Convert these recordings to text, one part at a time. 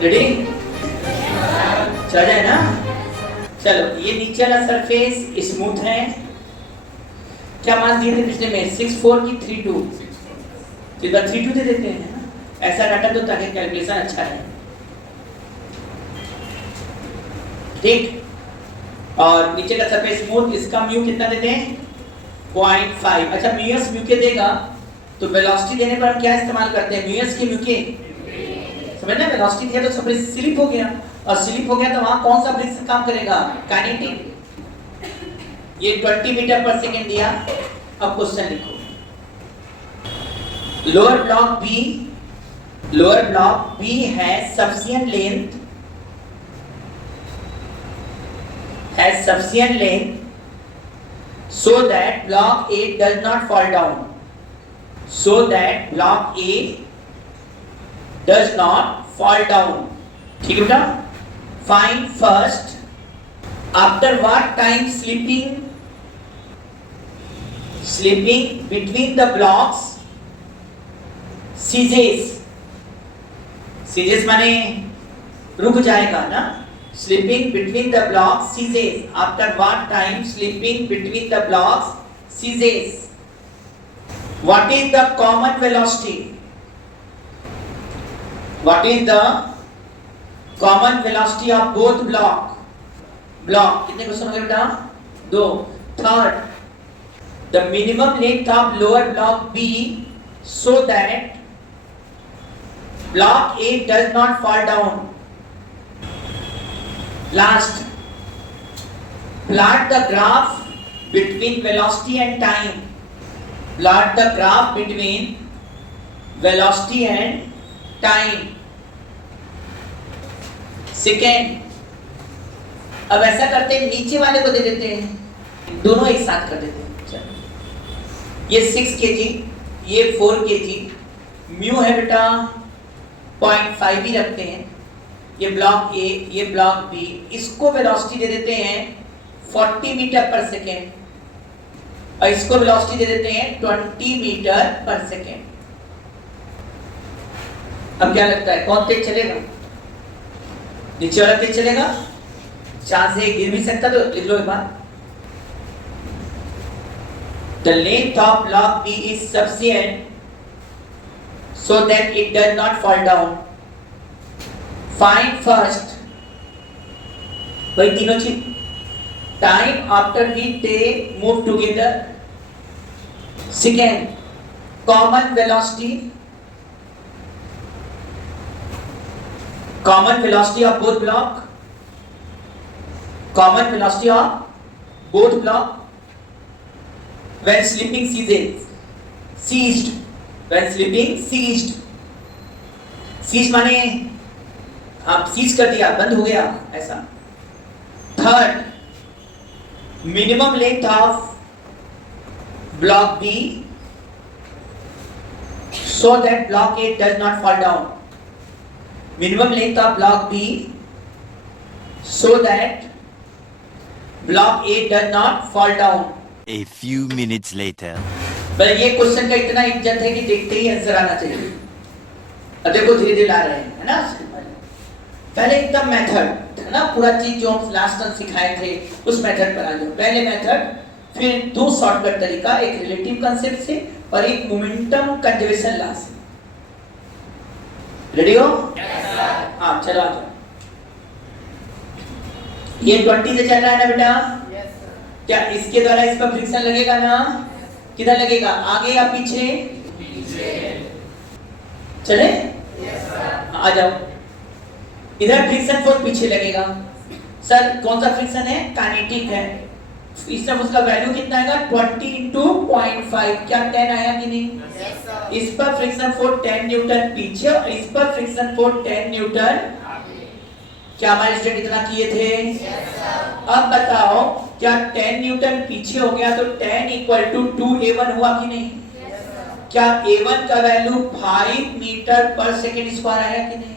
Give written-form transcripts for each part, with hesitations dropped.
Ready? चल जाए ना? चलो, ये नीचे वाला सरफेस स्मूथ है। क्या मान दिए थे पिछले में? 6.4 की 3.2? तो इधर 3.2 दे देते हैं ना, ऐसा डाटा दो ताकि कैलकुलेशन अच्छा है। ठीक, और नीचे का सरफेस स्मूथ, इसका म्यू कितना देते हैं? 0.5। अच्छा, म्यूएस म्यू के देगा तो वेलोसिटी देने पर हम क्या इस्तेमाल करते हैं? म्यूएस के म्यू के, समझना, वेलोसिटी दिया तो सरफेस स्लिप हो गया, और स्लिप हो गया तो वहां कौन सा फ्रिक्शन काम करेगा? काइनेटिक। ये 20 मीटर पर सेकंड दिया। अब क्वेश्चन लिखो, लोअर ब्लॉक बी है sufficient length so that block A does not fall down, ठीक है बेटा? Find first after what time slipping between the blocks ceases माने रुक जाएगा ना? Slipping between the blocks ceases. After what time slipping between the blocks ceases? What is the common velocity? What is the common velocity of both block? कितने question हो गए बेटा? 2. Third, the minimum length of lower block B so that block A does not fall down. Last, plot the graph between velocity and time. Plot the graph between velocity and time. Second, अब ऐसा करते हैं, नीचे वाले को दे देते हैं, दोनों एक साथ कर देते हैं। ये 6 kg, ये 4 kg, म्यू है बेटा 0.5 ही रखते हैं। ये ब्लॉक ए, ये ब्लॉक बी, इसको वेलोसिटी दे देते हैं 40 मीटर पर सेकेंड, और इसको वेलोसिटी दे देते हैं 20 मीटर पर सेकेंड। अब क्या लगता है कौन तेज चलेगा? नीचे वाला तेज चलेगा? चांस है गिर भी सकता, तो लिख लो एक बार। The length of block B is sufficient so that it does not fall down. Find first, भाई तीनों चीज, time after which they move together. Second, common velocity of both block. Common velocity of both block when slipping ceased. When slipping ceased. Ceased माने आप seize कर दिया, बंद हो गया, ऐसा। Third, minimum length of block B so that block A does not fall down. Minimum length of block B so that block A does not fall down. A few minutes later. पर ये question का इतना इज्जत है कि देखते ही answer आना चाहिए। अब देखो धीरे धीरे ला रहे हैं, है ना? पहले एकदम मेथड है ना, पूरा चीज जो हम लास्ट टाइम सिखाए थे उस मेथड पर आ जाओ। पहले मेथड, फिर 2 शॉर्टकट तरीका, एक रिलेटिव कांसेप्ट से और एक मोमेंटम कंजर्वेशन लॉ से। रेडी हो? Yes sir. हाँ चलो आ जाओ। ये 20 से चल रहा है ना बेटा? Yes sir. क्या इसके द्वारा इस पर फ्रिक्शन लगेगा ना? किधर लगेगा, आगे या पीछे? पीछे। चले? Yes sir. आ जाओ। इधर फ्रिक्शन फोर्स पीछे लगेगा। सर कौन सा फ्रिक्शन है? काइनेटिक है। इस तरफ उसका वैल्यू कितना आएगा? 20 into 0.5। क्या 10 आया कि नहीं? yes, इस पर फ्रिक्शन फोर्स 10 न्यूटन पीछे, और इस पर फ्रिक्शन फोर्स 10 न्यूटन आगे। क्या हमारे स्टूडेंट इतना किए थे? yes, अब बताओ, क्या 10 न्यूटन पीछे हो गया तो 10 = 2A1 हुआ कि नहीं? yes, क्या A1 का वैल्यू 5 मीटर पर सेकेंड स्क्वायर आया कि नहीं?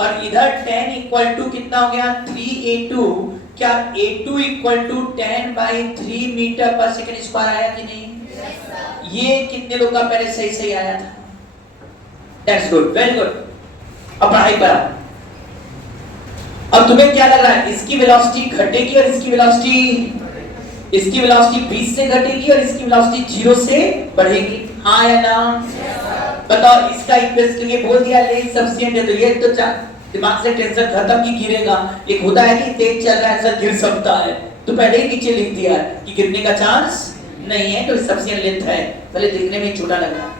और इधर 10 = कितना हो गया? 3A2। क्या A2 = 10/3 मीटर पर सेकेंड स्क्वायर आया कि नहीं? yes, ये कितने लोग का पहले सही आया था? That's good, very good. अब पढ़ाई पर अब तुम्हें क्या लग रहा है, इसकी वेलोसिटी घटेगी और इसकी वेलोसिटी 20 से घटेगी और इसकी वेलोसिटी 0 से बढ़ेगी, हाँ या ना? बताओ, इसका इक्वेशन के लिए बोल दिया ले सफिशिएंट है, तो ये तो दिमाग से टेंशन खत्म की गिरेगा। एक होता है कि तेज चल रहा है सर गिर सकता है, तो पहले ही नीचे लिख दिया है कि गिरने का चांस नहीं है, तो सफिशिएंट लेंथ है, भले देखने में छोटा लग रहा है।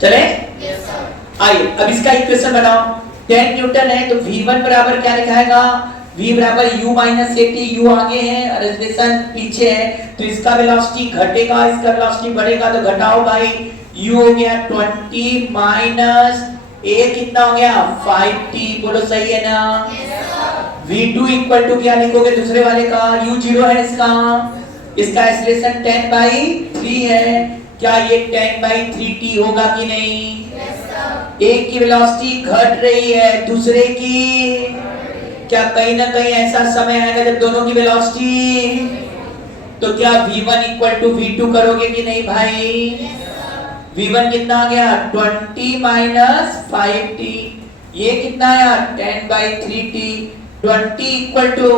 चले? Yes sir. आइए अब इसका इक्वेशन बनाओ। 10 न्यूटन है तो v1 बराबर क्या लिखाएगा, v बराबर u माइनस at, u आगे है और एक्सेलरेशन पीछे है, तो इसका वेलोसिटी घटेगा, इसका वेलोसिटी बढ़ेगा, तो घटाओ भाई, u हो गया 20 माइनस a कितना हो गया 5t, बोलो सही है ना? Yes sir. v2 equal to क्या लिखोगे दूसरे वाले का, u 0 है इसका एक्सेलरेशन 10/3 है, क्या ये 10/3t होगा कि नहीं? Yes sir. एक की वेलोसिटी घट रही है, दूसरे की क्या कहीं ना कहीं ऐसा समय आएगा जब दोनों की वेलोसिटी, तो क्या v1 इक्वल टू v2 करोगे कि नहीं भाई? v1 कितना आ गया 20 माइनस 5t, ये कितना आया 10/3t, 20 equal to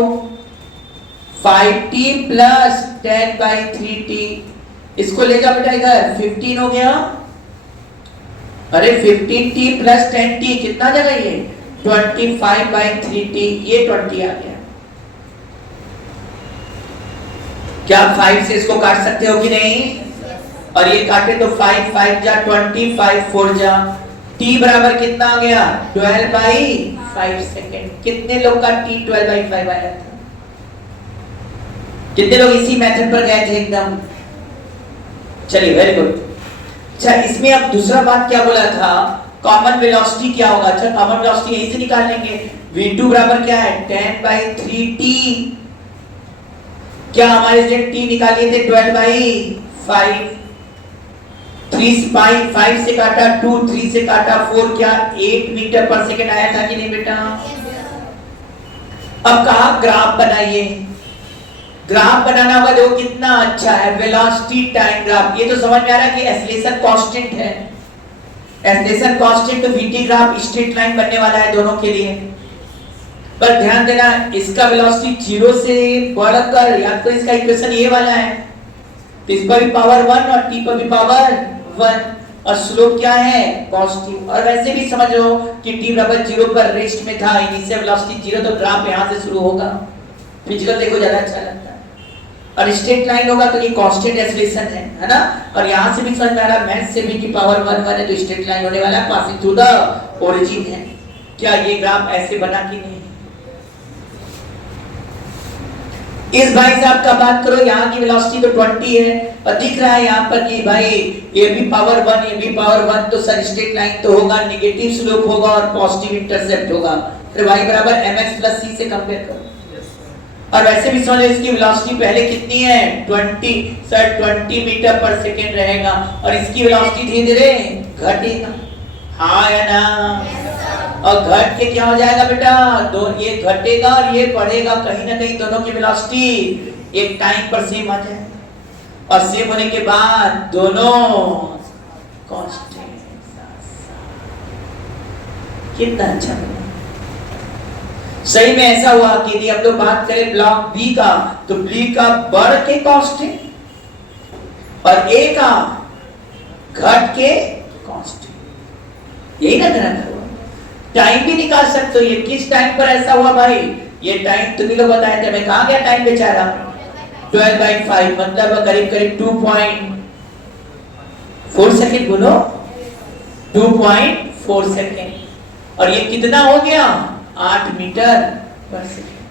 5t plus 10/3t, इसको ले जाओ बेटा इधर, 15 हो गया, अरे 15t प्लस 10t कितना आ जाएगा ये 25/3t, ये 20 आ गया। क्या 5 से इसको काट सकते हो कि नहीं? और ये काटे तो 5 जा 20, 5 4 जा, t बराबर कितना आ गया 12/5 सेकेंड। कितने लोग का t 12/5 आया था? कितने लोग इसी मेथड पर गए थे एकदम? चलिए वेरी गुड। अच्छा इसमें अब दूसरा बात क्या बोला था, कॉमन वेलोसिटी क्या होगा? अच्छा कॉमन वेलोसिटी यहीं से निकाल लेंगे, v2 बराबर क्या है 10/3t, क्या हमारे जो t निकालिए थे 12/5, 5 से काटा 2, 3 से काटा 4, क्या 8 मीटर पर सेकंड आया था कि नहीं बेटा? अब कहा ग्राफ बनाइए, ग्राफ बनाना होगा, देखो कितना अच्छा है वेलोसिटी टाइम ग्राफ, ये तो समझ में आ रहा है कि एक्सेलरेशन कांस्टेंट है, एक्सेलरेशन कांस्टेंट, तो vt ग्राफ स्ट्रेट लाइन बनने वाला है दोनों के लिए। पर ध्यान देना इसका वेलोसिटी 0 से बढ़कर, याद करो इसका इक्वेशन ये वाला है, तो इस पर भी पावर 1 और t पर भी पावर 1, और स्लोप क्या है पॉजिटिव, और वैसे भी समझ लो कि t बराबर 0 पर रेस्ट में था, इनिशियल वेलोसिटी 0, तो ग्राफ यहां से शुरू होगा, फिजिकल देखो ज्यादा अच्छा लगता है, और स्ट्रेट लाइन होगा तो ये कांस्टेंट एक्सेलरेशन है ना, और यहां से भी समझ में आ रहा है मैथ से भी कि पावर 1 1 है तो स्ट्रेट लाइन होने वाला है, पासिंग थ्रू द ओरिजिन है। क्या ये ग्राफ ऐसे बना कि नहीं? इस भाई साहब का बात करो, यहाँ की वेलोसिटी तो 20 है और दिख रहा है यहाँ पर कि भाई ये भी पावर 1 ये भी पावर 1, तो सर स्ट्रेट लाइन तो होगा, नेगेटिव स्लोप होगा और पॉजिटिव इंटरसेप्ट होगा, फिर y बराबर mx प्लस c से कंपेयर करो। और वैसे भी समझ इसकी वेलोसिटी पहले कितनी है 20, सर 20 मीटर पर सेकेंड रहेगा, और इसकी वेलोसिटी धीरे धीरे घटेगा, हाँ या ना? और घट के क्या हो जाएगा बेटा, दो ये घटेगा और ये बढ़ेगा, कहीं ना कहीं दोनों की वेलोसिटी एक टाइम पर सेम आ जाए, और सेम होने के बाद दोनों कांस्टेंट। कितना अच्छा बना। सही में ऐसा हुआ कि यदि हम लोग बात करें ब्लॉक बी का, तो बी का बढ़ के कांस्टेंट और ए का घट के कांस्टेंट, यही ना करना था। टाइम भी निकाल सकते हो, ये किस टाइम पर ऐसा हुआ भाई, ये टाइम तुम ही लोग बताए थे, मैं कहां गया टाइम बेचारा 12/5, मतलब करीब करीब 2.4 सेकेंड, बोलो 2.4 सेकेंड, और ये कितना हो गया 8 मीटर पर सेकेंड,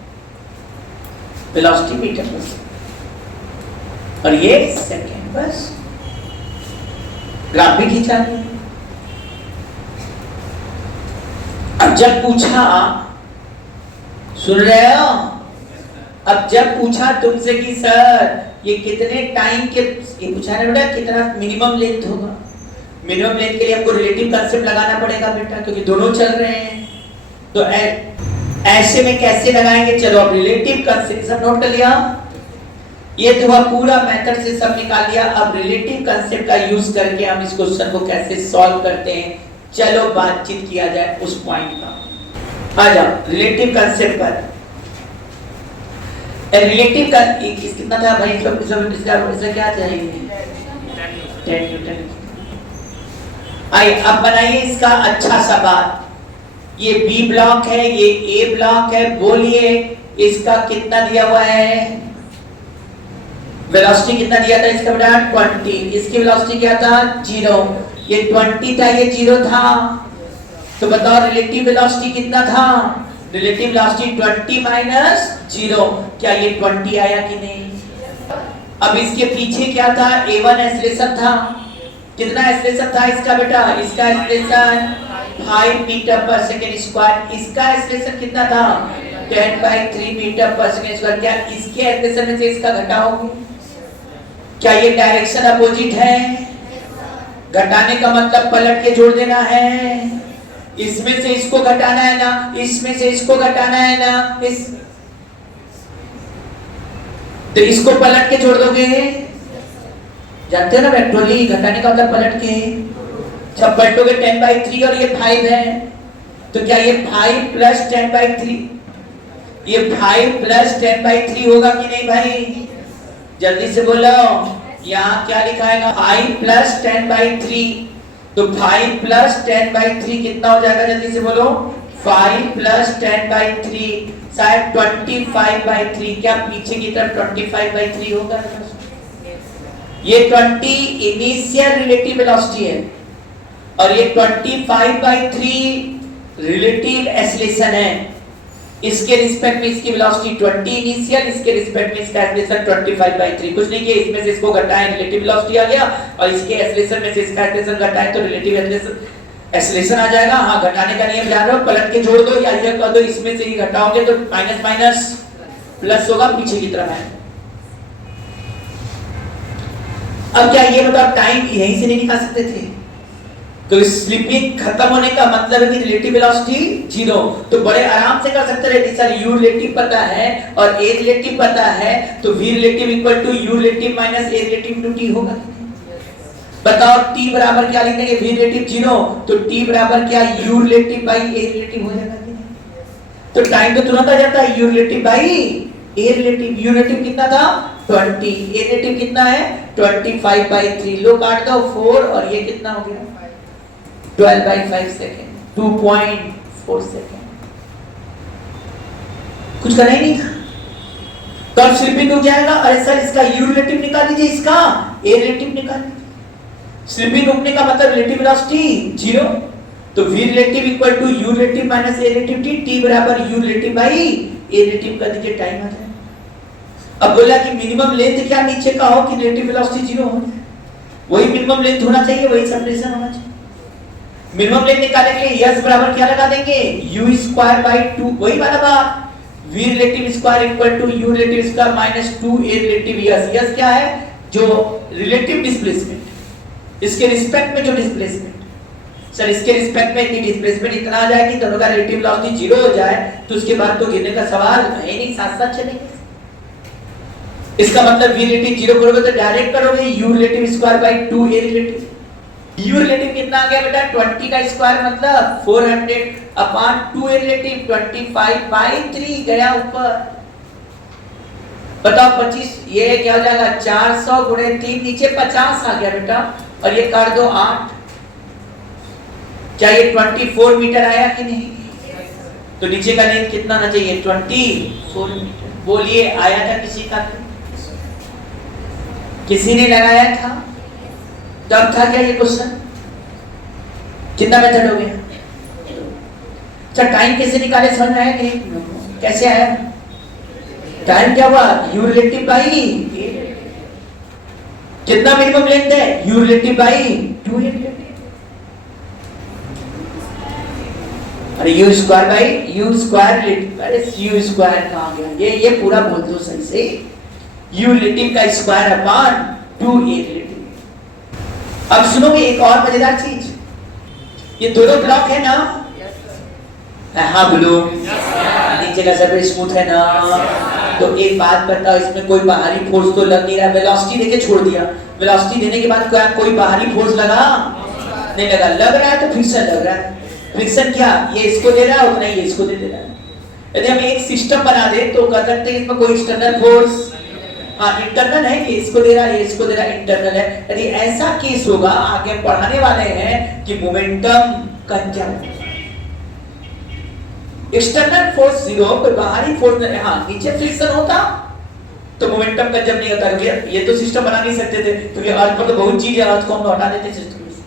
वेलोसिटी मीटर पर सेकेंड, और ये सेकेंड, बस ग्राफ भी खींचा। अब जब पूछा, सुन रहे हो, अब जब पूछा तुमसे कि सर ये कितने टाइम के, ये पूछा ना बेटा कितना मिनिमम लेंथ होगा, मिनिमम लेंथ के लिए हमको रिलेटिव कांसेप्ट लगाना पड़ेगा बेटा, क्योंकि दोनों चल रहे हैं, तो ऐसे में कैसे लगाएंगे, चलो अब रिलेटिव कांसेप्ट सब नोट कर लिया, ये तो पूरा मेथड से सब निकाल लिया, अब रिलेटिव कांसेप्ट का यूज करके हम इस क्वेश्चन को कैसे सॉल्व करते हैं, चलो बातचीत किया जाए उस पॉइंट का। आ जाओ रिलेटिव कंसेप्ट पर। रिलेटिव का कितना था भाई? इसका क्या चाहिए? 10 न्यूटन। आइए अब बनाइए इसका अच्छा सा बात। ये बी ब्लॉक है, ये ए ब्लॉक है, बोलिए इसका कितना दिया हुआ है? वेलोसिटी कितना दिया था इसका बेटा? 20। इसकी वेलोसिटी क्या था? 0। ये 20 था, ये 0 था। तो बताओ रिलेटिव वेलोसिटी कितना था? Relative velocity 20 minus 0। क्या ये 20 आया कि नहीं? अब इसके पीछे क्या था? A1 एक्सेलरेशन था। कितना एक्सेलरेशन था इसका बेटा? इसका एक्सेलरेशन 5 मीटर पर सेकंड स्क्वायर। इसका एक्सेलरेशन कितना था? 10/3 मीटर पर सेकंड स्क्वायर। क्या इसके एक्सेलरेशन में से इसका घटाओगे? क्या ये डायरेक्शन अपोजिट है? घटाने का मतलब पलट के जोड़ देना है। इसमें से इसको घटाना है ना, इसमें से इसको घटाना है ना, तो इसको पलट के जोड़ दोगे। जानते हो ना वेक्टोरियल घटाने का मतलब पलट के। जब पलटोगे 10/3 और ये 5 है, तो क्या ये 5 प्लस 10/3, ये 5 प्लस 10/3 होगा कि नहीं भाई? जल्दी से बोलो। यहाँ क्या लिखा है? 5 प्लस 10/3। तो 5 प्लस 10/3 कितना हो जाएगा? जल्दी से बोलो। 5 प्लस 10/3 शायद 25/3। क्या पीछे की तरफ 25/3 होगा? ये 20 इनिशियल रिलेटिव वेलोसिटी है और ये 25/3 रिलेटिव एक्सेलरेशन है। इसके रिस्पेक्ट में इसकी वेलोसिटी 20 इनिशियल, इसके रिस्पेक्ट में इसका एक्सेलरेशन 25/3। कुछ नहीं किया, इसमें से इसको घटाएं रिलेटिव वेलोसिटी आ गया और इसके एक्सेलरेशन में से इसका एक्सेलरेशन घटाएं तो रिलेटिव एक्सेलरेशन आ जाएगा। हाँ, घटाने का नियम जान रहे हो, पलट के जोड़ दो या ये कर दो, इसमें से ही घटाओगे तो माइनस माइनस प्लस होगा पीछे की तरफ है। अब क्या ये मतलब टाइम यहीं से नहीं निकाल सकते थे? तो स्लिपिंग खत्म होने का मतलब है कि रिलेटिव वेलोसिटी 0। तो बड़े आराम से कर सकते रहे सर। u रिलेटिव पता है और a रिलेटिव पता है, तो v relative equal to u relative minus a relative to t होगा। बताओ t बराबर क्या लिख देंगे? v रिलेटिव 0, तो t बराबर क्या? u relative by a relative हो जाएगा कि नहीं? तो टाइम तो तुरंत आ जाता है। u relative by a relative. u relative कितना था? 20। a रिलेटिव कितना है? 25/3। लो काट दो 4 और ये कितना हो गया? 12/5 सेकेंड, 2.4 सेकेंड। कुछ करना ही नहीं था। कब स्लिपिंग रुक जाएगा? अरे सर इसका u रिलेटिव निकाल लीजिए, इसका a रिलेटिव निकाल लीजिए। स्लिपिंग रुकने का मतलब रिलेटिव वेलोसिटी 0, तो v relative equal to u relative minus a relative t बराबर u relative by a relative कर दीजिए, टाइम आ जाए। अब बोला कि मिनिमम लेंथ क्या नीचे का हो कि रिलेटिव वेलोसिटी 0 हो जाए? वही मिनिमम लेंथ होना चाहिए, वही सेपरेशन होना चाहिए। मिनिमम लेंथ निकालने के लिए s बराबर क्या लगा देंगे? u square by 2। वही वाला बात, v relative square equal to u relative square minus 2a relative s। s क्या है? जो रिलेटिव डिस्प्लेसमेंट, इसके रिस्पेक्ट में जो डिस्प्लेसमेंट। सर इसके रिस्पेक्ट में इतनी डिस्प्लेसमेंट इतना आ जाए कि दोनों का रिलेटिव वेलोसिटी 0 हो जाए, तो उसके बाद तो गिरने का सवाल है नहीं, साथ साथ चलेंगे। इसका मतलब v रिलेटिव 0 करोगे तो डायरेक्ट करोगे u relative square by 2a relative. u relative कितना आ गया बेटा? 20 का स्क्वायर मतलब 400 अपॉन 2a रिलेटिव 25/3 गया ऊपर। बताओ 25, ये क्या हो जाएगा? 400 गुणे 3, नीचे 50 आ गया बेटा, और ये काट दो 8। क्या ये 24 मीटर आया कि नहीं? तो नीचे का लेंथ कितना आना चाहिए? 24 मीटर। बोलिए आया था किसी का? किसी ने लगाया था? तब था क्या ये क्वेश्चन? कितना मेथड हो गया? अच्छा टाइम कैसे निकाले समझ में आया कि कैसे आया? टाइम क्या हुआ? u रिलेटिव बाई कितना मिनिमम लेंथ है? u relative by 2a relative. अरे u square by u square relative. अरे u स्क्वायर कहां गया? ये पूरा बोल दो सही से। u रिलेटिव का स्क्वायर अपॉन 2a रिलेटिव। अब सुनोगे एक और मजेदार चीज, ये दोनों ब्लॉक है ना? हाँ बोलो। नीचे का सरफेस स्मूथ है ना? तो एक बात बताओ, इसमें कोई बाहरी फोर्स तो लग नहीं रहा। वेलोसिटी देके छोड़ दिया, वेलोसिटी देने के बाद कोई बाहरी फोर्स लगा नहीं? लगा। लग रहा है तो फिर से लग रहा है। फ्रिक्शन क्या, ये इसको दे रहा है उतना ही ये इसको दे रहा है। यदि हम एक सिस्टम बना दे तो कह सकते हैं इसमें कोई एक्सटर्नल फोर्स, हाँ इंटरनल है, ये इसको दे रहा है ये इसको दे रहा है, इंटरनल है। यदि ऐसा केस होगा, आगे पढ़ाने वाले हैं कि momentum conserve, external force zero, कोई बाहरी फोर्स नहीं, हाँ नीचे फ्रिक्शन होता तो मोमेंटम कंजर्व नहीं होता, क्योंकि ये तो सिस्टम बना नहीं सकते थे, क्योंकि अर्थ पर तो बहुत चीज है, अर्थ को हम हटा देते सिस्टम से।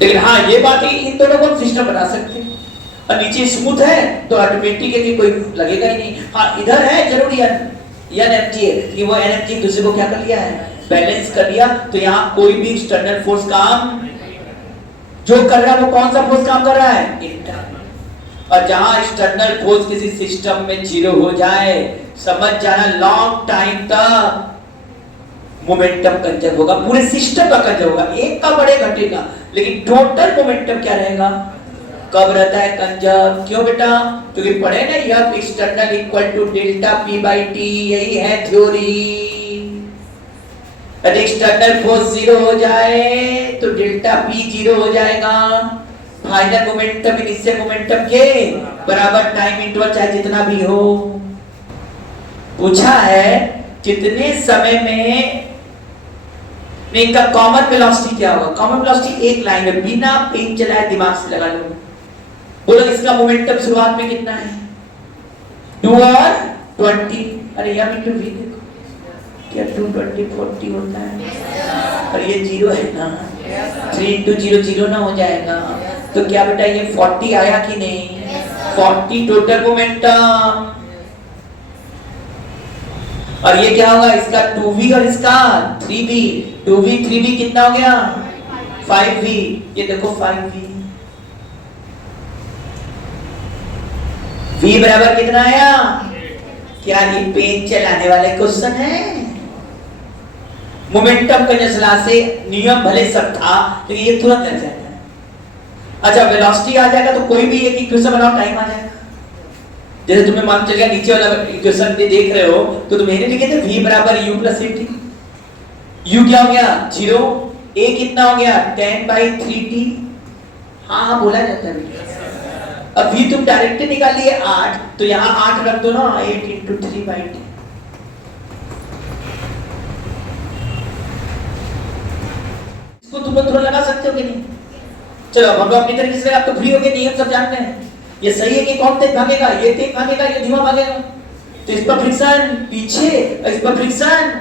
लेकिन हाँ ये बात है इन दोनों को सिस्टम बना सकते हैं, और नीचे स्मूथ है तो ऑटोमेटिक है कि कोई लगेगा ही नहीं। हाँ इधर है जरूरी एनर्जी है कि वो एनर्जी दूसरे को क्या कर लिया है, बैलेंस कर लिया, तो यहाँ कोई भी एक्सटर्नल फोर्स काम जो कर रहा है वो कौन सा फोर्स काम कर रहा है, इंटरनल। और जहां एक्सटर्नल फोर्स किसी सिस्टम में जीरो हो जाए, समझ जाना लॉन्ग टाइम तक मोमेंटम कंजर्व होगा, पूरे सिस्टम का कंजर्व होगा, एक का बड़े घटेगा, लेकिन टोटल मोमेंटम क्या रहेगा, कब रहता है कंजर्व। क्यों बेटा, क्योंकि पढ़े ना F external equal to delta P by T, यही है थ्योरी। यदि एक्सटर्नल फोर्स जीरो हो जाए तो डेल्टा P जीरो हो जाएगा, फाइनल मोमेंटम इनिशियल मोमेंटम के बराबर, टाइम इंटरवल चाहे जितना भी हो। पूछा है कितने समय में इनका कॉमन वेलोसिटी क्या होगा। कॉमन वेलोसिटी एक लाइन है, बिना पेन चलाए दिमाग से लगा लो। बोलो इसका मोमेंटम शुरुआत में कितना है, 2 और 20, अरे यार इनटू v देखो क्या 2 20 40 होता है, और ये 0 है ना, 3 इंटू 0 0 ना हो जाएगा, तो क्या बेटा ये 40 आया कि नहीं, 40 टोटल मोमेंटम। और ये क्या होगा, इसका 2v और इसका 3v, 2v 3v कितना हो गया 5v, ये देखो 5v, v बराबर कितना आया, क्या ये पेन चलाने वाले क्वेश्चन है। मोमेंटम कंजर्व से नियम भले सब था लेकिन ये तुरंत लग जाता है। अच्छा वेलोसिटी आ जाएगा तो कोई भी एक इक्वेशन बनाओ, टाइम आ जाएगा। जैसे तुम्हें मान चल गया नीचे वाला इक्वेशन में देख रहे हो तो तुम्हें लिखे थे v बराबर u प्लस at, u क्या हो गया 0, a कितना हो गया 10 बाई 3t, हाँ बोला जाता है। अब v तुम डायरेक्ट निकाल लिए 8, तो यहाँ 8 रख दो ना, 8 इंटू 3 बाई t। इसको तुम लोग लगा सकते हो कि नहीं। चलो हम लोग अपनी तरीके से, आप तो फ्री हो गए, नियम सब जानते हैं। ये सही है कि कौन तेज भागेगा, ये तेज भागेगा ये धीमा भागेगा, तो इस पर फ्रिक्शन पीछे और इस पर फ्रिक्शन।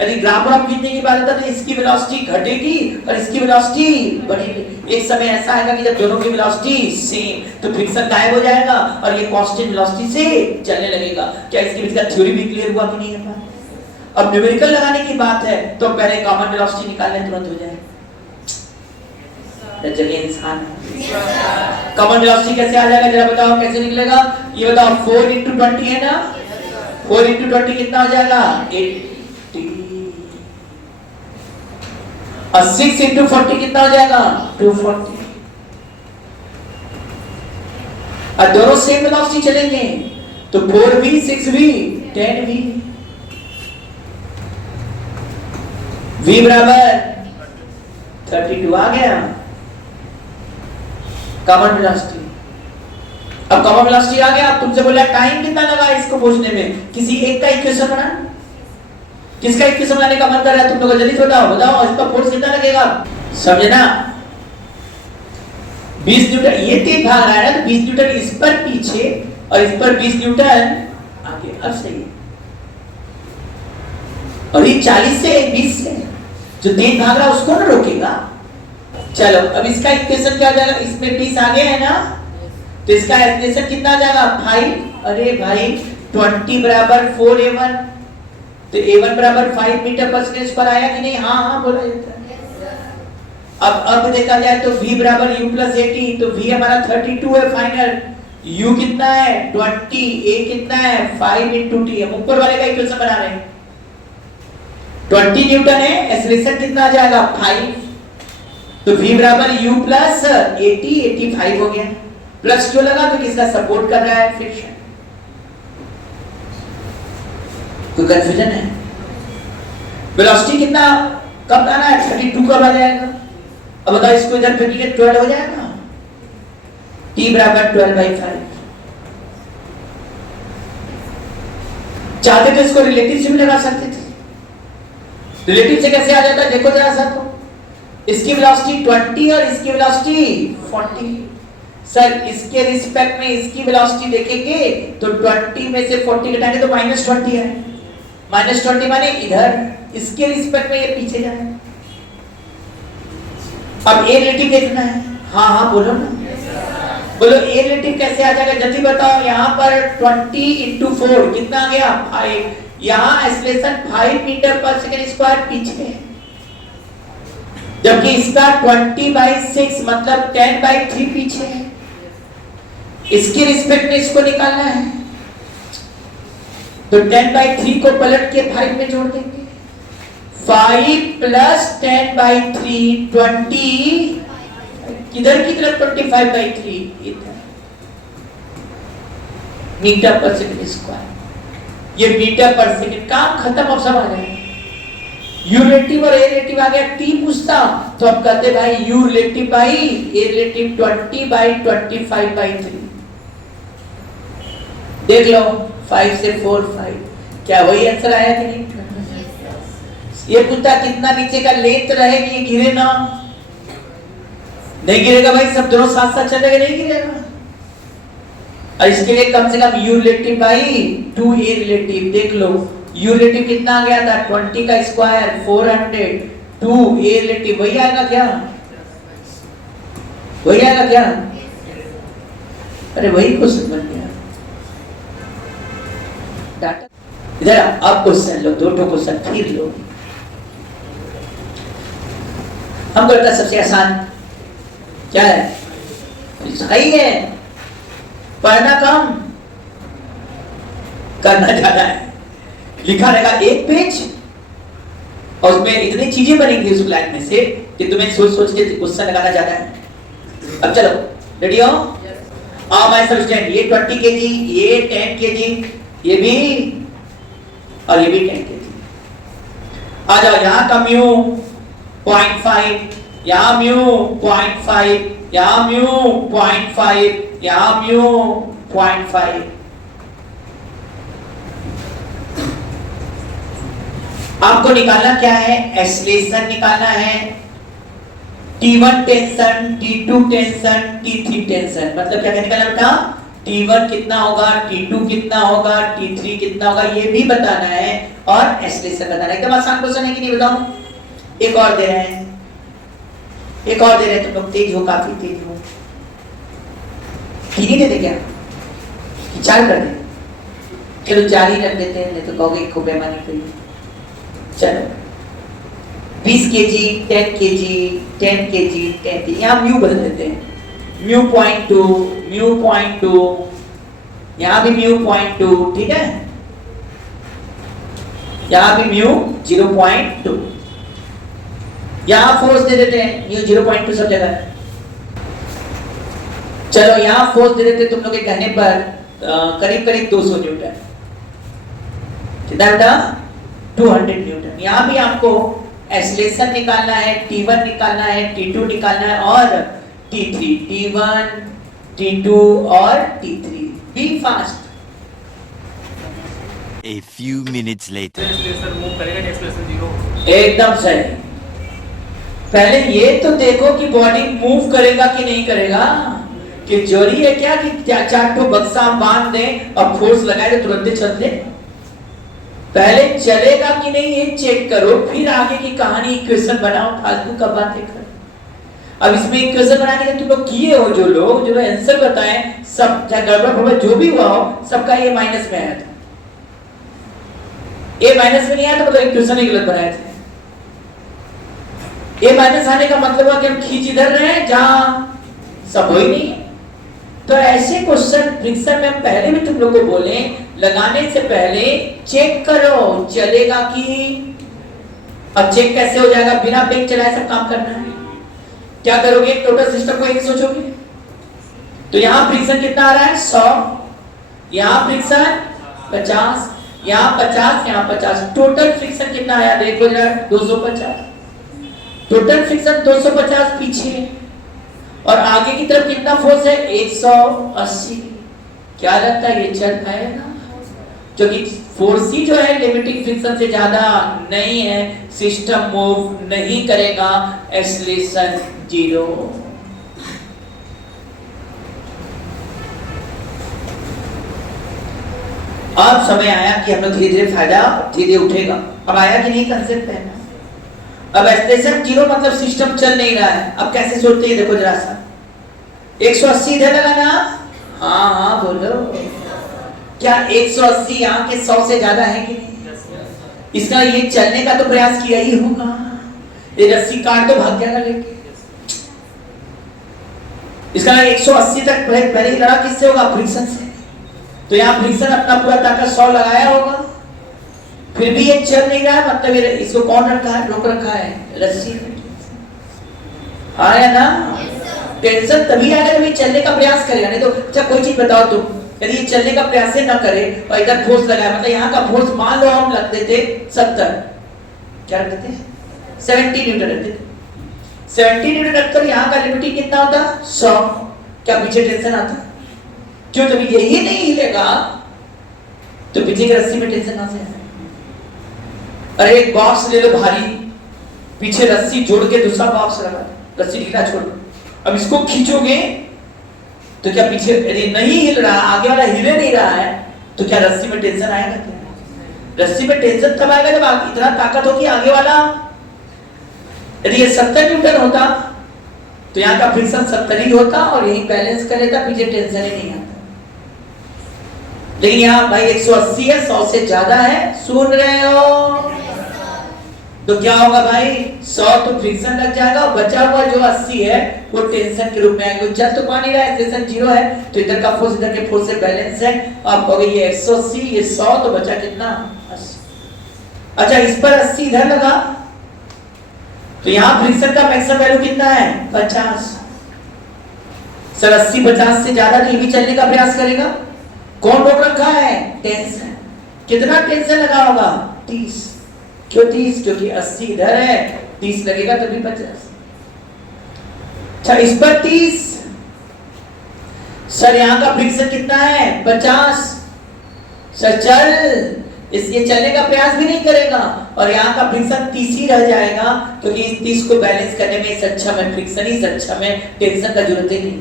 यदि ग्राफ आप खींचने की बात है तो इसकी वेलोसिटी घटेगी और इसकी वेलोसिटी बढ़ेगी। एक समय ऐसा आएगा कि जब दोनों की वेलोसिटी सेम, तो फ्रिक्शन गायब हो जाएगा और ये कांस्टेंट वेलोसिटी से चलने लगेगा। क्या इसके बीच का थ्योरी भी क्लियर हुआ कि नहीं है? अब न्यूमेरिकल लगाने की बात है तो पहले कॉमन वेलोसिटी निकालने तुरंत हो जाए। चलिए इंसान कॉमन वेलोसिटी कैसे आ जाएगा जरा बताओ, कैसे निकलेगा ये बताओ। 4 इंटू 20 है ना, 4 इंटू 20 कितना हो जाएगा 80, और 6 इंटू 40 कितना हो जाएगा 240, और दोनों सेम वेलोसिटी चलेंगे तो 4v 6v 10v, v बराबर 32 आ गया कॉमन वेलोसिटी। अब कॉमन वेलोसिटी आ गया, अब तुमसे बोला टाइम कितना लगा इसको पूछने में, किसी एक का इक्वेशन बना, किसका इक्वेशन बनाने का मन कर रहा है तुम लोग, जल्दी से बताओ बताओ, इस पर फोर्स कितना लगेगा, समझना 20 न्यूटन, ये तेज भाग रहा है ना, तो 20 न्यूटन इस पर पीछे और इस पर 20 न्यूटन आगे। अब सही है, और ये 40 से 20 से जो तेज भाग रहा है उसको ना रोकेगा। चलो अब इसका इक्वेशन क्या हो जाएगा, इसमें 20 आगे है ना, तो इसका इक्वेशन कितना आ जाएगा 5, अरे भाई 20 बराबर 4a1, तो a1 बराबर 5 मीटर पर सेकंड पर आया कि नहीं, हाँ हाँ बोला जाता है। अब देखा जाए तो v बराबर u प्लस 80, तो v हमारा 32 है फाइनल, u कितना है 20, a कितना है 5 इंटू t, हम ऊपर वाले का इक्वेशन बना रहे हैं। 20 न्यूटन है, एक्सेलरेशन कितना आ जाएगा 5, तो v बराबर u प्लस 80, 85 हो गया, प्लस क्यों लगा तो किसका सपोर्ट कर रहा है, फ्रिक्शन। कोई कंफ्यूजन है? वेलोसिटी कितना कब आना है 32 कब आ जाएगा, अब बताओ इसको इधर फेंकेंगे 12 हो जाएगा, t बराबर 12/5। चाहते तो इसको रिलेटिव से भी लगा सकते थे। रिलेटिव से कैसे आ जाता है देखो जरा सा, तो इसकी वेलोसिटी 20 और इसकी वेलोसिटी 40। सर इसके रिस्पेक्ट में इसकी वेलोसिटी देखेंगे तो 20 में से 40 घटाएंगे तो -20 है। -20 माने इधर, इसके रिस्पेक्ट में ये पीछे जाए। अब ए रिलेटिव देखना है। हाँ हाँ बोलो ना, बोलो ए रिलेटिव कैसे आ जाएगा जल्दी बताओ। यहाँ पर 20 × 4 कितना आ गया 5। यहाँ एक्सेलरेशन 5 मीटर पर सेकंड स्क्वायर पीछे है, जबकि इसका 20/6 मतलब 10/3 पीछे है। इसके रिस्पेक्ट में इसको निकालना है तो 10/3 को पलट के 5 में जोड़ देंगे। 5 + 10/3 20 किधर की तरफ 25/3 इधर मीटर पर सेकंड स्क्वायर। ये मीटर पर सेकंड काम खत्म, अब सब आ गए। यू रिलेटिव और ए रिलेटिव आ गया। टी पूछता तो अब कहते भाई you relative by a relative 20/25/3। देख लो 5 से 4 5, क्या वही आंसर आया कि नहीं? ये पूछता कितना नीचे का लेंथ रहेगी, ये गिरे ना, नहीं गिरेगा भाई, सब दोनों साथ साथ चलेगा, नहीं गिरेगा। और इसके लिए कम से कम you relative by 2a relative. देख लो यू रिलेटिव कितना आ गया था 20 का स्क्वायर 400, 2a रिलेटिव वही आएगा क्या? वही आएगा क्या? अरे वही क्वेश्चन बन गया। डाटा इधर अब क्वेश्चन लो, दो क्वेश्चन फिर लो। हम करता सबसे आसान क्या है? सही है, पढ़ना कम करना ज्यादा है। लिखा रहेगा एक पेज और उसमें इतनी चीजें बनेंगी उस लाइन में से कि तुम्हें सोच सोच के क्वेश्चन लगाना ज्यादा है। अब चलो रेडी हो? आओ माय स्टूडेंट, ये 20 kg, ये 10 kg, ये भी और ये भी 10 kg। आ जाओ, यहाँ का म्यू 0.5, यहाँ म्यू 0.5, यहाँ म्यू 0.5, यहाँ म्यू 0.5। आपको निकालना क्या है? एक्सेलरेशन निकालना है। T1 tension, T2 tension, T3 tension. मतलब क्या निकालना बेटा? T1 कितना होगा, T2 कितना होगा, T3 कितना होगा, ये भी बताना है और एक्सेलरेशन बताना है। एकदम आसान क्वेश्चन है कि नहीं बताओ? एक और दे रहे हैं, एक और दे रहे हैं। तुम लोग तेज हो, काफी तेज हो। तीन ही देते क्या? कि 4 कर दे? चलो 4 ही रख देते हैं, नहीं तो कहोगे खूब बेईमानी करी। चलो 20 kg, 10 kg, 10 kg, 10 kg। यहाँ म्यू बदल देते हैं, म्यू 0.2, म्यू 0.2, यहाँ भी म्यू 0.2, ठीक है? यहाँ भी म्यू 0.2। यहाँ फोर्स दे देते हैं, म्यू 0.2 सब जगह। चलो यहाँ फोर्स दे देते तुम लोग के कहने पर करीब करीब 200 न्यूटन। कितना बेटा? 200 न्यूटन। यहाँ भी आपको एक्सेलरेशन निकालना है, T1 निकालना है, T2 निकालना है और T3। T1, T2 और T3। Be fast. A few minutes later. एकदम सही। पहले ये तो देखो कि बॉडी मूव करेगा कि नहीं करेगा। कि जरूरी है क्या कि 4 ठो बक्सा बांध दें और फोर्स लगाए तो तुरंत चल दे? पहले चलेगा कि नहीं ये चेक करो, फिर आगे की कहानी इक्वेशन बनाओ। फालतू का बातें कर। अब इसमें इक्वेशन बनाने के तुम लोग किए हो, जो लोग जो आंसर बताएं, सब चाहे गड़बड़ फड़बड़ जो भी हुआ हो, सबका ये माइनस में आया था। ये माइनस में नहीं आया तो मतलब इक्वेशन ही गलत बनाए थे। ये माइनस आने का मतलब है कि हम खींच इधर रहे हैं जहां सब हो ही नहीं। तो ऐसे क्वेश्चन फ्रिक्शन में हम पहले भी तुम लोग को बोले, लगाने से पहले चेक करो चलेगा कि। अब चेक कैसे हो जाएगा? बिना ब्रेक चलाए सब काम करना है। क्या करोगे? टोटल सिस्टम को एक सोचोगे। तो यहाँ फ्रिक्शन कितना आ रहा है? 100, यहाँ फ्रिक्शन 50, यहाँ 50, यहाँ 50। टोटल फ्रिक्शन कितना आया देखो जरा? 250। टोटल फ्रिक्शन 250 पीछे और आगे की तरफ कितना फोर्स है 180। क्या लगता है ये चल पाएगा? क्योंकि फोर्स ही जो है लिमिटिंग फ्रिक्शन से ज्यादा नहीं है, सिस्टम मूव नहीं करेगा, एक्सीलरेशन 0। अब समय आया कि हम लोग धीरे धीरे फायदा धीरे उठेगा। अब आया कि नहीं कंसेप्ट है? अब एक्सीलरेशन 0 मतलब सिस्टम चल नहीं रहा है। अब कैसे सोचते हैं देखो जरा सा, 180 इधर लगा ना, हाँ हाँ बोलो, क्या 180 यहाँ के 100 से ज्यादा है कि नहीं? इसका ये चलने का तो प्रयास किया ही होगा, ये रस्सी काट तो भाग जाएगा लेके। इसका 180 तक पहले ही लड़ा किससे होगा? फ्रिक्शन से। तो यहाँ फ्रिक्शन अपना पूरा ताकत 100 लगाया होगा, फिर भी ये चल नहीं रहा है, मतलब ये इसको कौन रखा है? रोक रखा है, रस्सी। आया ना? टेंशन तभी आएगा जब ये चलने का प्रयास करेगा, नहीं तो अच्छा कोई चीज बताओ तुम, यदि ये चलने का प्रयास ना करे और इधर फोर्स लगाए, मतलब यहाँ का फोर्स मान लो हम रख देते 70, क्या रख देते? 70 न्यूटन रख देते। 70 न्यूटन रखकर यहाँ का लिमिटिंग कितना होता? 100। क्या पीछे टेंशन आता? क्यों? जब यही नहीं हिलेगा तो पीछे की रस्सी में टेंशन ना से। अरे एक बॉक्स ले लो भारी, पीछे रस्सी जोड़ के दूसरा बॉक्स लगा, रस्सी ढीला छोड़, अब इसको खींचोगे तो क्या पीछे यदि नहीं हिल रहा, आगे वाला हिले नहीं रहा है, तो क्या रस्सी में टेंशन आएगा? क्या रस्सी में टेंशन तब आएगा जब इतना ताकत होगी आगे वाला। यदि ये 70 न्यूटन होता तो यहाँ का फ्रिक्शन 70 ही होता और यही बैलेंस कर लेता, पीछे टेंशन ही नहीं आता। लेकिन यहाँ भाई 180 है, 100 से ज्यादा है, सुन रहे हो? तो क्या होगा भाई? 100 तो फ्रिक्शन लग जाएगा और बचा हुआ जो 80 है वो टेंशन के रूप में आएगा। चल तो पा नहीं रहा है, टेंशन 0 है, तो इधर का फोर्स इधर के फोर्स से बैलेंस है। आप कहोगे ये 180 ये 100, तो बचा कितना? 80। अच्छा इस पर 80 इधर लगा तो यहाँ फ्रिक्शन का मैक्सिमम वैल्यू कितना है? 50। सर 80 50 से ज्यादा तो ये भी चलने का प्रयास करेगा। कौन रोक रखा है? टेंशन। कितना टेंशन लगा होगा? 30। क्यों 30? क्योंकि 80 इधर है, 30 लगेगा तभी 50। अच्छा इस पर 30। सर यहाँ का फ्रिक्शन कितना है? 50। सर चल, इसके चलने का प्रयास भी नहीं करेगा और यहाँ का फ्रिक्शन 30 ही रह जाएगा, क्योंकि इस 30 को बैलेंस करने में सक्षम है, फ्रिक्शन ही सक्षम है, टेंशन का जरूरत ही नहीं।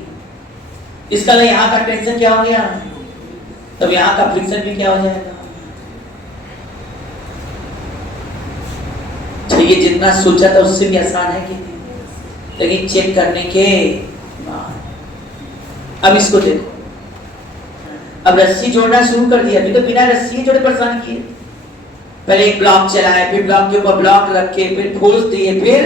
इसका यहाँ का टेंशन क्या हो गया? तब यहाँ का फ्रिक्शन भी क्या हो जाएगा? ये जितना सोचा था उससे भी आसान है कि नहीं, लेकिन चेक करने के बाद। अब इसको देखो, अब रस्सी जोड़ना शुरू कर दिया, अभी तो बिना रस्सी जोड़े परेशान किए। पहले एक ब्लॉक चलाए, फिर ब्लॉक के ऊपर ब्लॉक रख के, फिर फोर्स दिए, फिर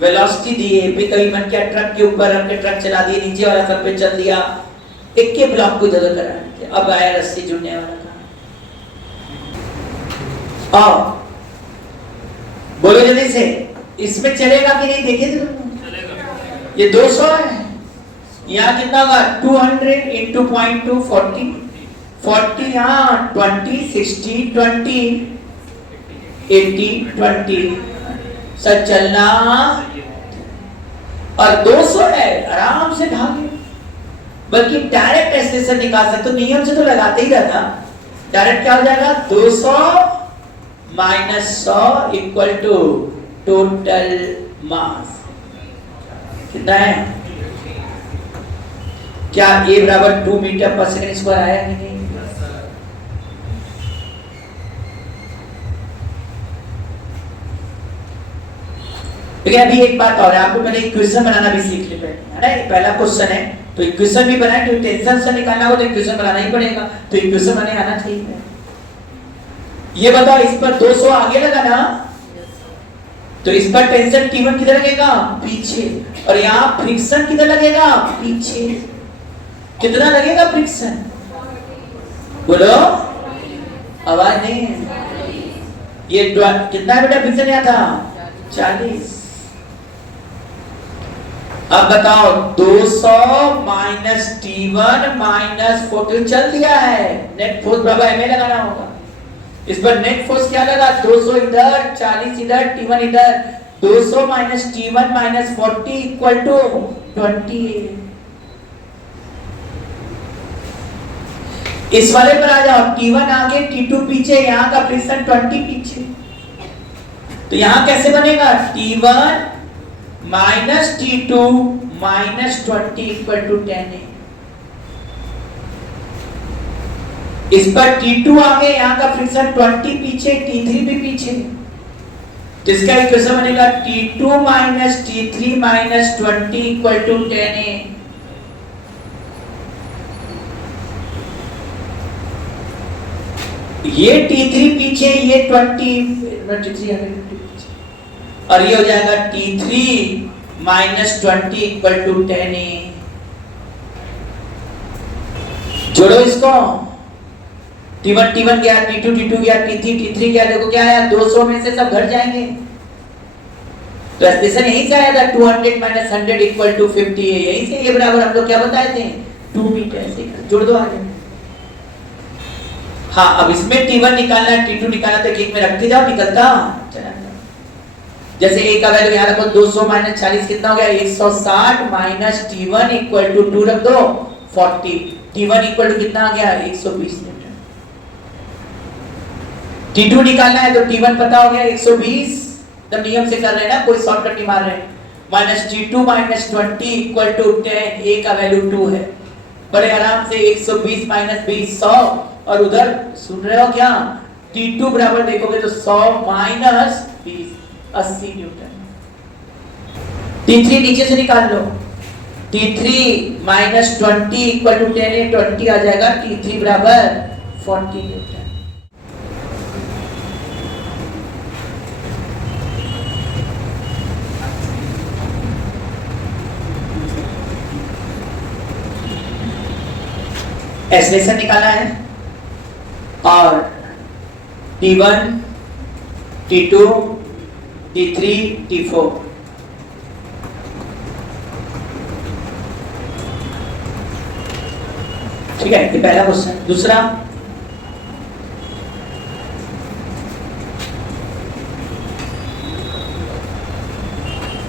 वेलोसिटी दिए, फिर कभी मन किया ट्रक के ऊपर रख के ट्रक चला दिए, नीचे वाला सर पे चल दिया, एक के ब्लॉक को जगह करा। अब आया रस्सी जुड़ने वाला का। आओ बोलो जल्दी से, इसमें चलेगा कि नहीं? देखिए चलेगा। ये 200 है, यहाँ कितना होगा? 200 इंटू 0.2 40, 40 यहाँ 20 60 20 80 20। सर चलना और 200 है, आराम से भागे, बल्कि डायरेक्ट एक्सेलरेशन निकाल सकते। तो नियम से तो लगाते ही रहना, डायरेक्ट क्या हो जाएगा? 200 minus 100 equal to total mass. कितना है? क्या A बराबर 2 मीटर पर सेकंड स्क्वायर आया कि नहीं? देखिए अभी एक बात और है, आपको पहले इक्वेशन बनाना भी सीख लेते हैं, है ना? पहला क्वेश्चन है तो इक्वेशन भी बनाए, तो टेंशन से निकालना हो तो इक्वेशन बनाना ही पड़ेगा, तो इक्वेशन बनाने आना चाहिए। ये बताओ इस पर 200 आगे लगा ना, तो इस पर टेंशन T1 किधर लगेगा? पीछे। और यहाँ फ्रिक्शन किधर लगेगा? पीछे। कितना लगेगा फ्रिक्शन? बोलो, आवाज नहीं है। ये कितना है बेटा फ्रिक्शन? यहाँ था 40। अब बताओ 200 माइनस T1 माइनस 40 चल दिया है, नेट फोर्स बराबर में लगाना होगा। इस पर नेट फोर्स क्या लगा? 200 इधर 40 इधर T1 इधर, 200 minus T1 minus 40 equal to 20। इस वाले पर आ जाओ, T1 आगे T2 पीछे, यहां का फ्रिक्शन 20 पीछे, तो यहां कैसे बनेगा? T1 minus T2 minus 20 equal to 10A। इस पर T2 आगे, यहां का फ्रिक्शन 20 पीछे, T3 भी पीछे, जिसका इक्वेशन बनेगा T2 minus T3 minus 20 equal to 10A। ये T3 पीछे, ये 20 और ये हो जाएगा T3 minus 20 equal to 10A। जोड़ो इसको, T1 गया, T2 गया, T3 गया, देखो क्या आया, 200 में से सब घट जाएंगे, तो एक्सप्रेशन यहीं से आया था 200 माइनस 100 इक्वल टू 50 है, यहीं से ये बराबर हम लोग क्या बताए थे 2 मीटर, ऐसे जोड़ दो आगे। हाँ, अब इसमें T1 निकालना है, T2 निकालना, तो एक में रखते जाओ, निकलता चला जाओ। जैसे A का वैल्यू यहाँ रखो, 200 माइनस 40 कितना हो गया 160 माइनस T1 इक्वल टू 2 रख दो 40, T1 इक्वल टू कितना आ गया 120 न्यूटन। T2 निकालना है तो T1 पता हो गया 120, तब नियम से कर रहे हैं ना, कोई शॉर्टकट नहीं मार रहे हैं। Minus T2 minus 20 equal to 10, A का वैल्यू 2 है, बड़े आराम से 120 माइनस 20 100, और उधर सुन रहे हो क्या, T2 बराबर देखोगे तो 100 माइनस 20 80 न्यूटन। T3 नीचे से निकाल लो, T3 माइनस 20 इक्वल टू 10 है, 20 आ जाएगा, T3 बराबर 40 न्यूटन। एक्सलेशन निकाला है, और T1 T2 T3 T4, ठीक है, ये पहला क्वेश्चन। दूसरा,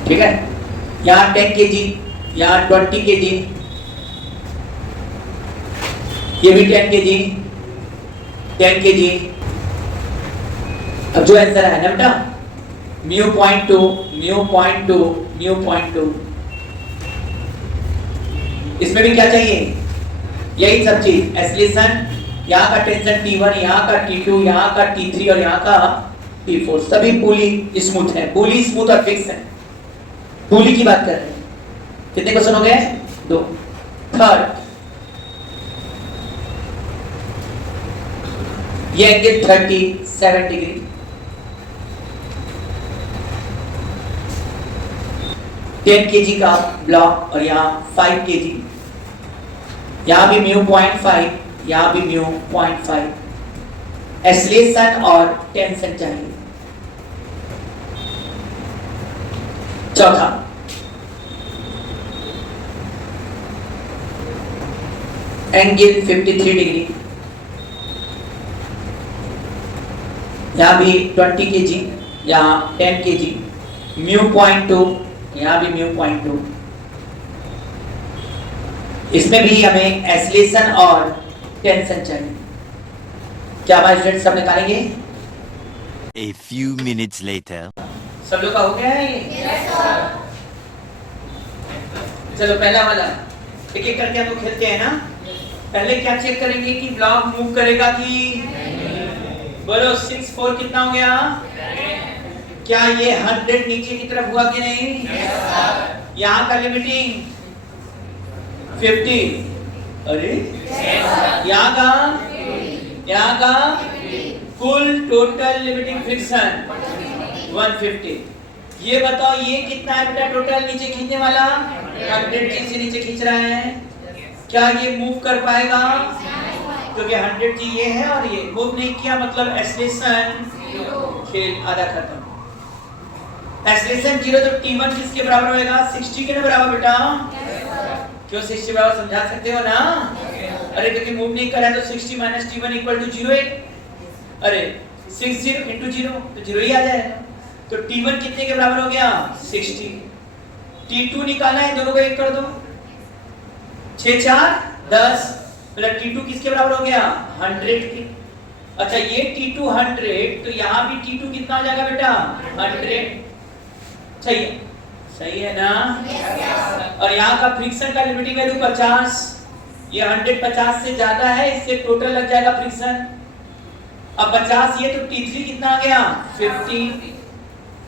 ठीक है, यहाँ 10 kg, यहाँ 20 kg, ये भी 10 kg 10 kg। अब जो आंसर है ना बेटा, म्यू 0.2 म्यू 0.2 म्यू 0.2, इसमें भी क्या चाहिए, यही सब चीज, एक्सीलरेशन, यहाँ का टेंशन T1, यहाँ का T2, यहाँ का T3 और यहाँ का T4, सभी पुली स्मूथ है, पुली स्मूथ और फिक्स है, पुली की बात कर रहे हैं। कितने क्वेश्चन हो गए? 2। थर्ड, ये एंगल 37 डिग्री, टेन kg का ब्लॉक, और यहाँ 5 kg, यहाँ भी म्यू 0.5, यहाँ भी म्यू 0.5, एक्सीलरेशन और टेंशन चाहिए। चौथा, एंगल 53 डिग्री, यहाँ भी 20 kg, यहाँ 10 kg, म्यू 0.2, यहाँ भी म्यू 0.2। इसमें भी हमें एक्सीलरेशन और टेंशन चाहिए। क्या हमारे स्टूडेंट सब निकालेंगे? A few minutes later. सब लोग का हो गया है ये? Yes, sir. चलो पहला वाला एक एक करके हम लोग खेलते हैं ना। पहले क्या चेक करेंगे कि ब्लॉक मूव करेगा कि बोलो 6 4 कितना हो गया? क्या ये 100 नीचे की तरफ हुआ कि नहीं? yes, sir. यहाँ का लिमिटिंग 50, अरे yes, यहाँ का कुल टोटल लिमिटिंग फ्रिक्शन 150। ये बताओ ये कितना है बेटा टोटल नीचे खींचने वाला? 100G से नीचे खींच रहा है, क्या ये मूव कर पाएगा? क्योंकि 100G ये है और ये मूव नहीं किया, मतलब एक्सीलरेशन खेल आधा खत्म। एक्सीलरेशन 0 तो T1 किसके बराबर होएगा? 60 के बराबर बेटा। क्यों 60 बराबर समझा सकते हो ना? अरे क्योंकि मूव नहीं कर रहा है तो 60 माइनस T1 इक्वल टू 0 है। अरे 60 into 0 तो 0 ही आ जाएगा। तो T1 कितने के बराबर हो गया 60। T2 निकालना है, दोनों को एक कर दो, 6 4 10, मतलब T2 किसके बराबर हो गया 100 के। अच्छा ये T2 100, तो यहाँ भी T2 कितना हो जाएगा बेटा 100। सही है, सही है ना? और यहाँ का फ्रिक्शन का लिमिटिंग वैल्यू 50, ये 100 50 से ज्यादा है, इससे टोटल लग जाएगा फ्रिक्शन। अब 50 ये, तो T3 कितना आ गया 50।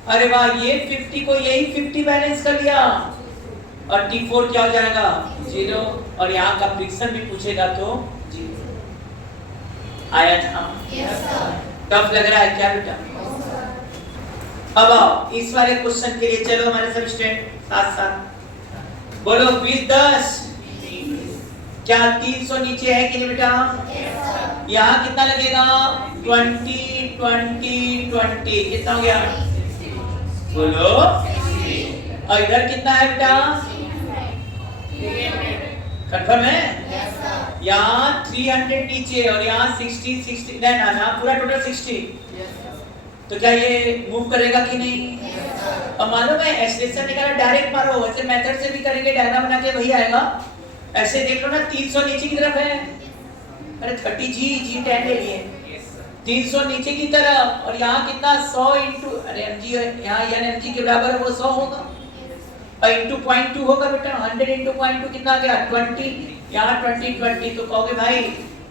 अरे वाह, ये 50 को यही 50 बैलेंस कर लिया, और T4 क्या हो जाएगा 0, और यहाँ का फ्रिक्शन भी पूछेगा तो 0। आया था? टफ लग रहा है क्या बेटा? अब आओ इस वाले क्वेश्चन के लिए, चलो हमारे सब स्टूडेंट साथ साथ बोलो 20 10। क्या 300 नीचे है कि नहीं बेटा? यहाँ कितना लगेगा 20 20 20, कितना हो गया बोलो? और इधर कितना है बेटा? कंफर्म है? यहाँ 300 नीचे और यहाँ 60 60, ना पूरा टोटल 60। तो क्या ये मूव करेगा कि नहीं? अब मालूम है एक्सलेशन निकाला, डायरेक्ट मारो, वैसे मेथड से भी करेंगे, डायग्राम बना के वही आएगा। ऐसे देख लो ना, 300 नीचे की तरफ है, अरे 30 जी 10 ले लिए, 300 नीचे की तरफ, और यहाँ कितना 100 इंटू, अरे mg यहाँ mg के बराबर है, वो 100 होगा, और इंटू 0.2 होगा बेटा। 100 इंटू 0.2 कितना आ गया 20, यहाँ 20 20, तो कहोगे भाई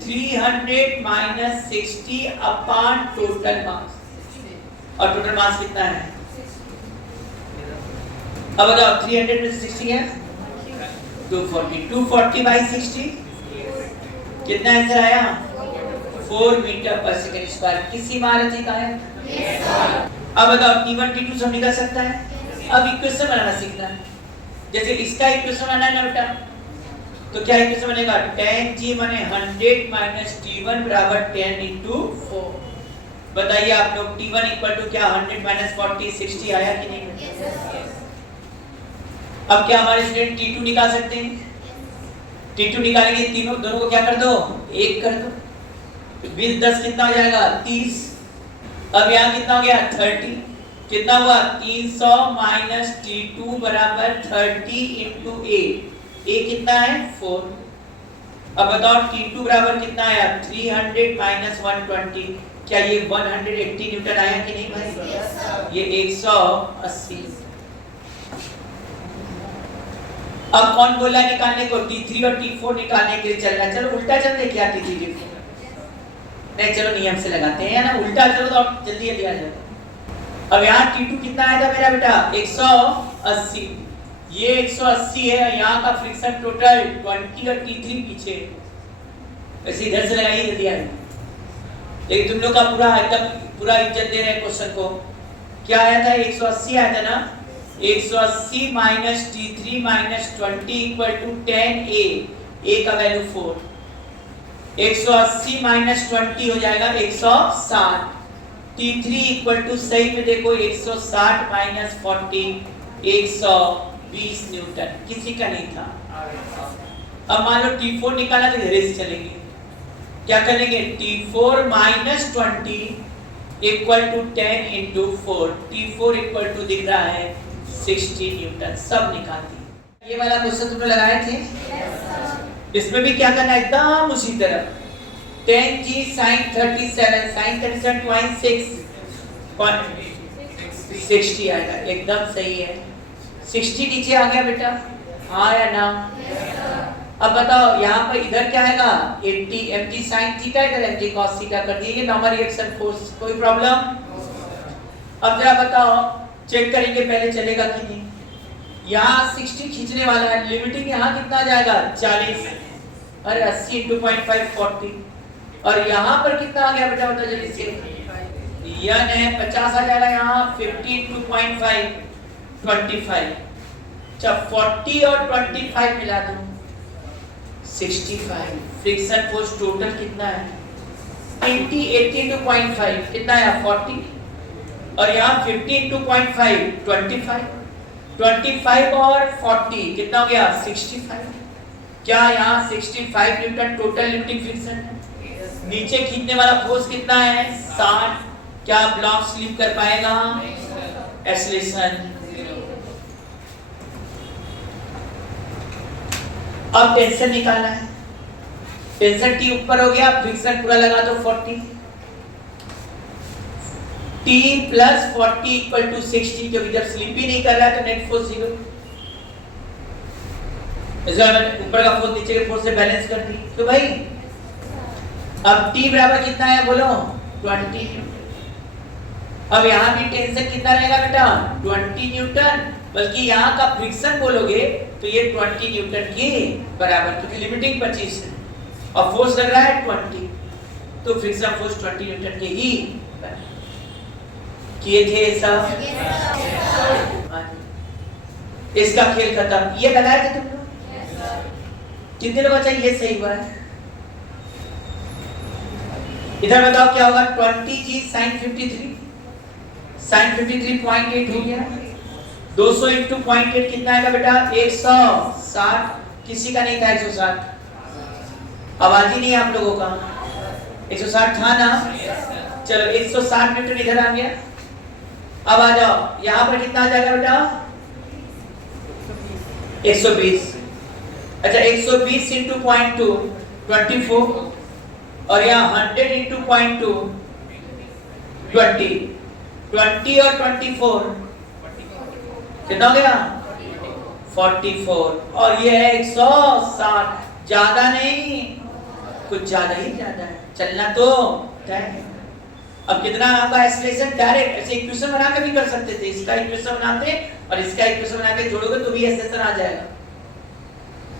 300 माइनस 60 अपॉन टोटल मास, और टोटल मास कितना है? अब बताओ 300 में 60 है 240, 240 बाई 60 कितना आंसर आया 4 मीटर पर सेकंड स्क्वायर। किसी इमारत का है? अब बताओ T1 T2 सब निकल सकता है। अब इक्वेशन बनाना सीखना है, जैसे इसका इक्वेशन बनाना है ना बेटा, तो क्या इक्वेशन बनेगा 10g माने 100 माइनस T1 बराबर 10 इंटू 4। बताइए आप लोग T1 इक्वल टू क्या 100 माइनस 40 60 आया कि नहीं? अब क्या हमारे स्टूडेंट T2 निकाल सकते हैं? T2 निकालेंगे, तीनों दोनों को क्या कर दो 1 कर दो, 20 10 कितना हो जाएगा 30। अब यहाँ कितना हो गया 30, कितना हुआ 300 माइनस T2 बराबर 30 इंटू a कितना है 4। अब बताओ T2 बराबर कितना आया 300 माइनस 120, क्या ये 180 न्यूटन आया कि नहीं भाई? ये 180। अब कौन बोला निकालने को? T3 और T4 निकालने के लिए चल रहा है। चलो उल्टा चल दे क्या T3 T4? नहीं चलो नियम से लगाते हैं ना, उल्टा चलो तो अब जल्दी जल्दी आ जाएगा। अब यहाँ T2 कितना आया था मेरा बेटा 180, ये 180 है, यहाँ का फ्रिक्शन टोटल 20 और T3 पीछे, वैसे इधर से लगाइए जल्दी आ जाएगा। लेकिन तुम लोग का पूरा एकदम पूरा इज्जत दे रहे हैं क्वेश्चन को। क्या आया था 180 आया था ना, 180 minus T3 minus 20 equal to 10a, a का वैल्यू 4, 180 माइनस 20 हो जाएगा 160, T3 इक्वल टू सही में देखो 160 माइनस 40 120 न्यूटन, किसी का नहीं था। अब मान लो T4 निकाला तो धीरे से चलेंगे, क्या करेंगे T4 minus 20 equal to 10 into 4, T4 equal to दिख रहा है 60 न्यूटन। सब निकाल दिए। ये वाला क्वेश्चन तुमने लगाए थे? इसमें भी क्या करना है एकदम उसी तरह, 10g sin 37, sin 37 2 6 60 आएगा, एकदम सही है। 60 नीचे आ गया बेटा, हाँ या ना? अब बताओ यहाँ पर इधर क्या आएगा 80 mg sin थीटा, इधर mg cos थीटा कर दिए, ये नॉर्मल रिएक्शन फोर्स, कोई प्रॉब्लम? अब जरा बताओ, चेक करेंगे पहले चलेगा कि नहीं। यहाँ 60 खींचने वाला है, लिमिटिंग यहाँ कितना आ जाएगा 40, अरे 80 इंटू 0.5 40, और यहाँ पर कितना आ गया बेटा बताओ जल्दी से, यन है 50 आ जाएगा, यहाँ 50 इंटू 0.5 25, जब 40 और 25 मिला दो 65। फ्रिक्शन फोर्स टोटल कितना है 80 इंटू 0.5 कितना है 40, और यहाँ 50 इंटू 0.5 25 और 40 कितना हो गया 65। क्या यहाँ 65 न्यूटन टोटल लिमिटिंग फ्रिक्शन है। नीचे खींचने वाला फोर्स कितना है 60, क्या ब्लॉक स्लिप कर पाएगा? एक्सेलरेशन 0। अब टेंशन निकालना है। टेंशन T ऊपर हो गया, फ्रिक्शन पूरा लगा दो 40, T प्लस 40 इक्वल टू 60, क्योंकि जब स्लिप ही नहीं कर रहा है तो नेट फोर्स 0। इसका मैंने ऊपर का फोर्स नीचे के फोर्स से बैलेंस कर दी। तो भाई अब T बराबर कितना है बोलो 20 न्यूटन। अब यहाँ भी टेंशन कितना रहेगा बेटा 20 न्यूटन, बल्कि यहाँ का फ्रिक्शन बोलोगे तो ये 20 न्यूटन के बराबर, क्योंकि लिमिटिंग 25 है और फोर्स लग रहा है 20, तो फ्रिक्शन फोर्स 20 न्यूटन के ही किए थे सब। इसका खेल खत्म। ये लगाए थे तुम लोग कितने लोग? अच्छा ये सही हुआ है। इधर बताओ क्या होगा 20g sin 53, sin 53.8 हो गया। 200 इंटू 0.8 कितना आएगा बेटा 160। किसी का नहीं था 160, आवाज ही नहीं आप लोगों का। 160 था ना? चलो 160 न्यूटन इधर आ गया। अब आ जाओ यहाँ पर कितना आ जाएगा बेटा 120। अच्छा 120 इंटू 0.2 24, और यहाँ 100 इंटू 0.2 20, 20 और 24 कितना हो गया 44, और ये है 160। ज्यादा नहीं, कुछ ज्यादा ही ज्यादा है, चलना तो तय है। अब कितना आपका एक्सेलरेशन डायरेक्ट ऐसे इक्वेशन बना के भी कर सकते थे। इसका इक्वेशन बनाते और इसका इक्वेशन बना के जोड़ोगे तो भी एक्सेलरेशन आ जाएगा।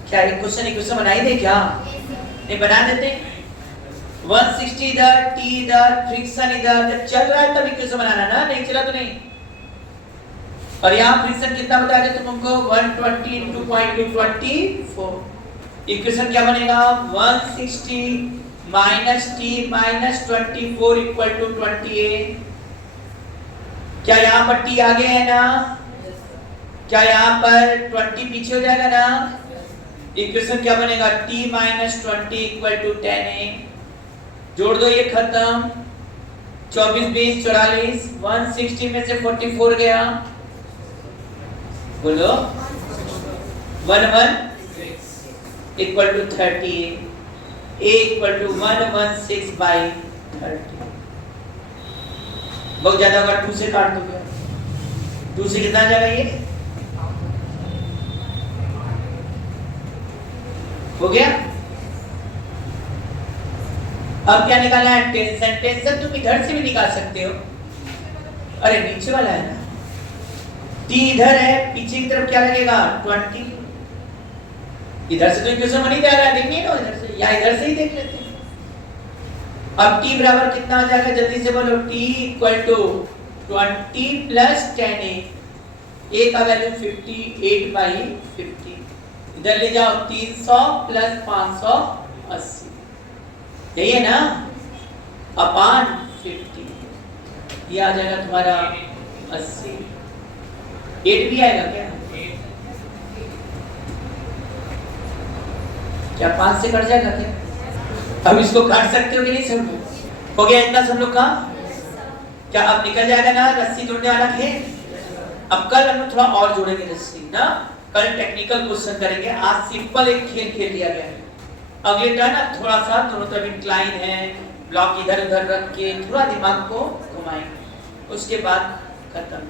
क्या इक्वेशन बना ही दे क्या? नहीं बना देते। 160 इधर, T इधर, फ्रिक्शन इधर, जब चल रहा है तब इक्वेशन बनाना ना, नहीं चला तो नहीं। और यहाँ फ्रिक्शन कितना बताया था तुमको 120 into 0.2 24। इक्वेशन क्या बनेगा 160 minus T minus 24 equal to 28। क्या यहाँ पर T आगे है ना? क्या यहाँ पर 20 पीछे हो जाएगा ना? इक्वेशन क्या बनेगा T minus 20 equal to 10A। जोड़ दो ये खत्म। 24 20 44, 160 में से 44 गया, बोलो 11 equal to 30। A equal to 116 by 30। बहुत ज्यादा होगा, 2 से काट दो। 2 से कितना जाएगा ये? हो गया। अब क्या निकालना है टेंशन। टेंशन तुम इधर से भी निकाल सकते हो। अरे नीचे वाला है ना, T इधर है, पीछे की तरफ क्या लगेगा 20। इधर से तो इक्वेशन बन ही जा रहा है, देखिए ना इधर से, या इधर से ही देख लेते हैं। अब T बराबर कितना आ जाएगा जल्दी से बोलो। T equal to 20 plus 10A। A का वैल्यू 58 बाई 50। इधर ले जाओ 300 प्लस 580, यही है ना, अपान 50। ये आ जाएगा तुम्हारा 80। 8 भी आएगा क्या? क्या 5 से कट जाएगा क्या? अब इसको काट सकते हो कि नहीं सब लोग? हो गया इतना सब लोग का? क्या अब निकल जाएगा ना रस्सी जोड़ने वाला खेल? अब कल हम लोग थोड़ा और जोड़ेंगे रस्सी ना, कल टेक्निकल क्वेश्चन करेंगे। आज सिंपल एक खेल खेल दिया गया है। अगले टर्न अब थोड़ा सा दोनों तरफ इंक्लाइन है, ब्लॉक इधर उधर रख के थोड़ा दिमाग को घुमाएंगे, उसके बाद खत्म।